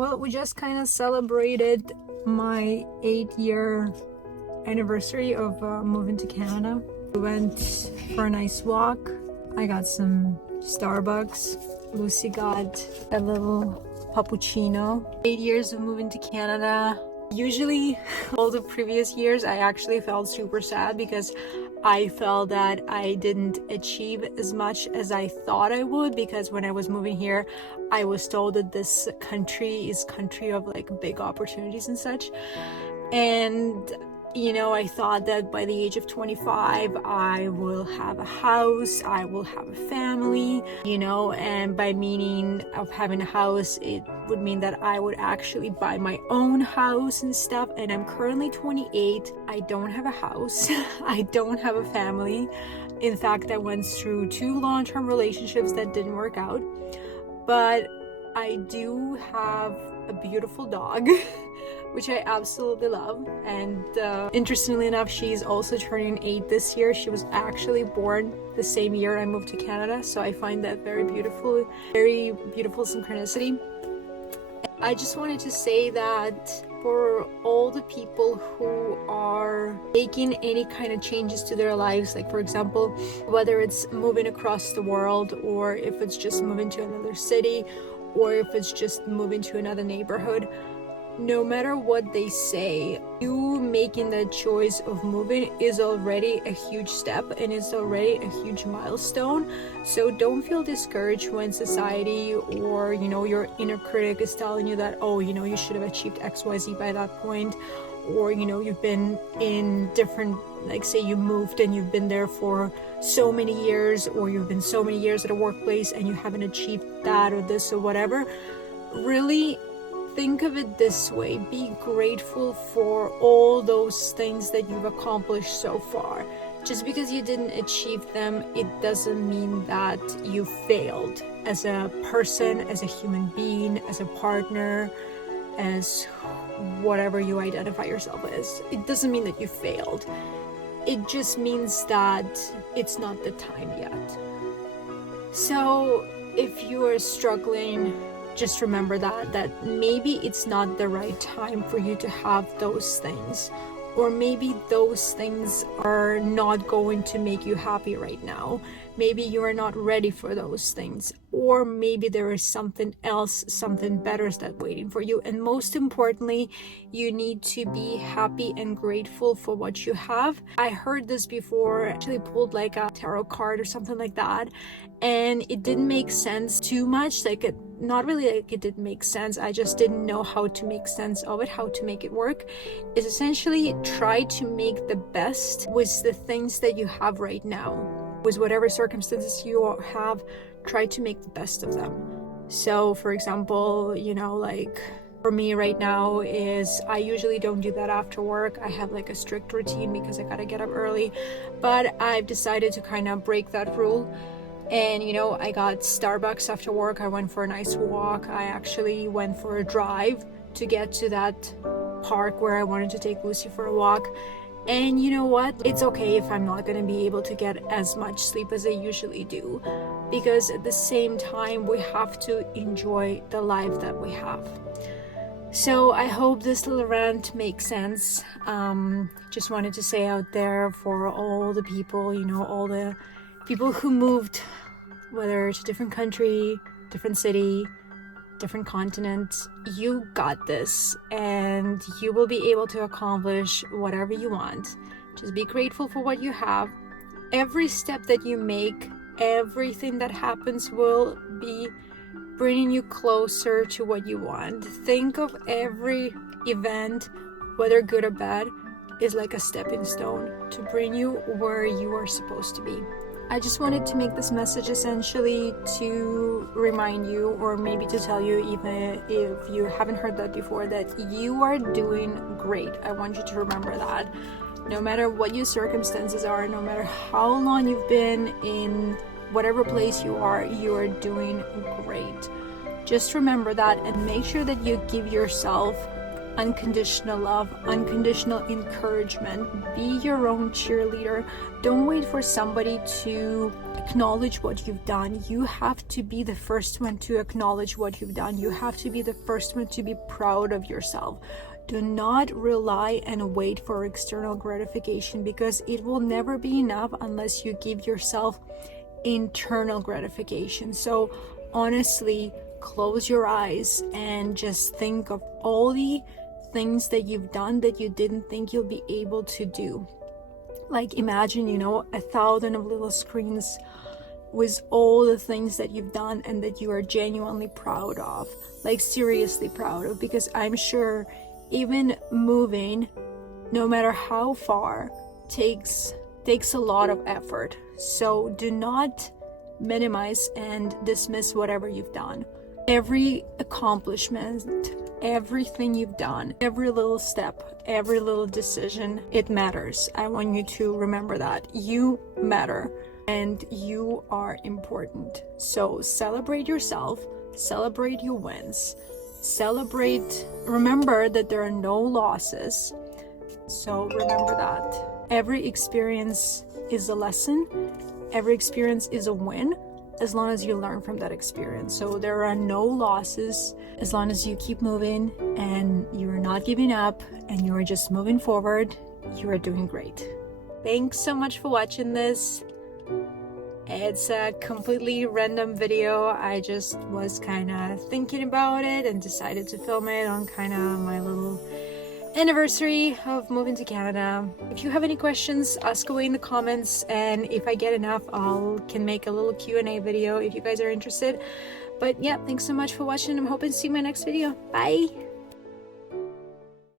Well, we just kind of celebrated my 8-year anniversary of moving to Canada. We went for a nice walk. I got some Starbucks. Lucy got a little cappuccino. 8 years of moving to Canada. Usually, all the previous years, I actually felt super sad because I felt that I didn't achieve as much as I thought I would, because when I was moving here, I was told that this country is country of like big opportunities and such. And I thought that by the age of 25, I will have a house, I will have a family, and by meaning of having a house, it would mean that I would actually buy my own house and stuff. And I'm currently 28. I don't have a house. I don't have a family. In fact, I went through 2 long-term relationships that didn't work out. But I do have a beautiful dog, which I absolutely love. And interestingly enough, she's also turning 8 this year. She was actually born the same year I moved to Canada, so I find that very beautiful synchronicity. I just wanted to say that for all the people who are making any kind of changes to their lives, like for example, whether it's moving across the world, or if it's just moving to another city, or if it's just moving to another neighborhood, no matter what they say, you making that choice of moving is already a huge step, and it's already a huge milestone. So don't feel discouraged when society or your inner critic is telling you that, oh, you should have achieved XYZ by that point, or you've been in different, like say you moved and you've been there for so many years, or you've been so many years at a workplace and you haven't achieved that or this or whatever. Really think of it this way: be grateful for all those things that you've accomplished so far. Just because you didn't achieve them, it doesn't mean that you failed as a person, as a human being, as a partner, as whatever you identify yourself as. It doesn't mean that you failed. It just means that it's not the time yet. So if you are struggling, just remember that maybe it's not the right time for you to have those things, or maybe those things are not going to make you happy right now. Maybe you are not ready for those things, or maybe there is something else, something better that's waiting for you. And most importantly, you need to be happy and grateful for what you have. I heard this before, actually pulled like a tarot card or something like that, and it didn't make sense too much. Not really like it didn't make sense, I just didn't know how to make sense of it, how to make it work. Is essentially try to make the best with the things that you have right now. With whatever circumstances you have, try to make the best of them. So for example, like for me right now is I usually don't do that after work. I have like a strict routine because I gotta get up early, but I've decided to kind of break that rule. And I got Starbucks after work. I went for a nice walk. I actually went for a drive to get to that park where I wanted to take Lucy for a walk. And you know what? It's okay if I'm not going to be able to get as much sleep as I usually do, because at the same time, we have to enjoy the life that we have. So I hope this little rant makes sense. Just wanted to say out there for all the people, all the people who moved, whether it's a different country, different city, different continent, you got this, and you will be able to accomplish whatever you want. Just be grateful for what you have. Every step that you make, everything that happens will be bringing you closer to what you want. Think of every event, whether good or bad, is like a stepping stone to bring you where you are supposed to be. I just wanted to make this message essentially to remind you, or maybe to tell you, even if you haven't heard that before, that you are doing great. I want you to remember that. No matter what your circumstances are, no matter how long you've been in whatever place you are doing great. Just remember that, and make sure that you give yourself unconditional love, unconditional encouragement. Be your own cheerleader. Don't wait for somebody to acknowledge what you've done. You have to be the first one to acknowledge what you've done. You have to be the first one to be proud of yourself. Do not rely and wait for external gratification, because it will never be enough unless you give yourself internal gratification. So honestly, close your eyes and just think of all the things that you've done that you didn't think you'll be able to do. Like imagine, 1,000 of little screens with all the things that you've done and that you are genuinely proud of, like seriously proud of, because I'm sure even moving, no matter how far, takes a lot of effort. So do not minimize and dismiss whatever you've done. Every accomplishment, everything you've done, every little step, every little decision, it matters. I want you to remember that. You matter and you are important. So celebrate yourself, celebrate your wins, remember that there are no losses. So remember that. Every experience is a lesson, every experience is a win, as long as you learn from that experience. So there are no losses as long as you keep moving and you're not giving up and you're just moving forward. You are doing great. Thanks so much for watching this. It's a completely random video. I just was kind of thinking about it and decided to film it on kind of my little anniversary of moving to Canada. If you have any questions, ask away in the comments, and if I get enough, can make a little Q&A video if you guys are interested. But yeah, thanks so much for watching. I'm hoping to see you in my next video. Bye!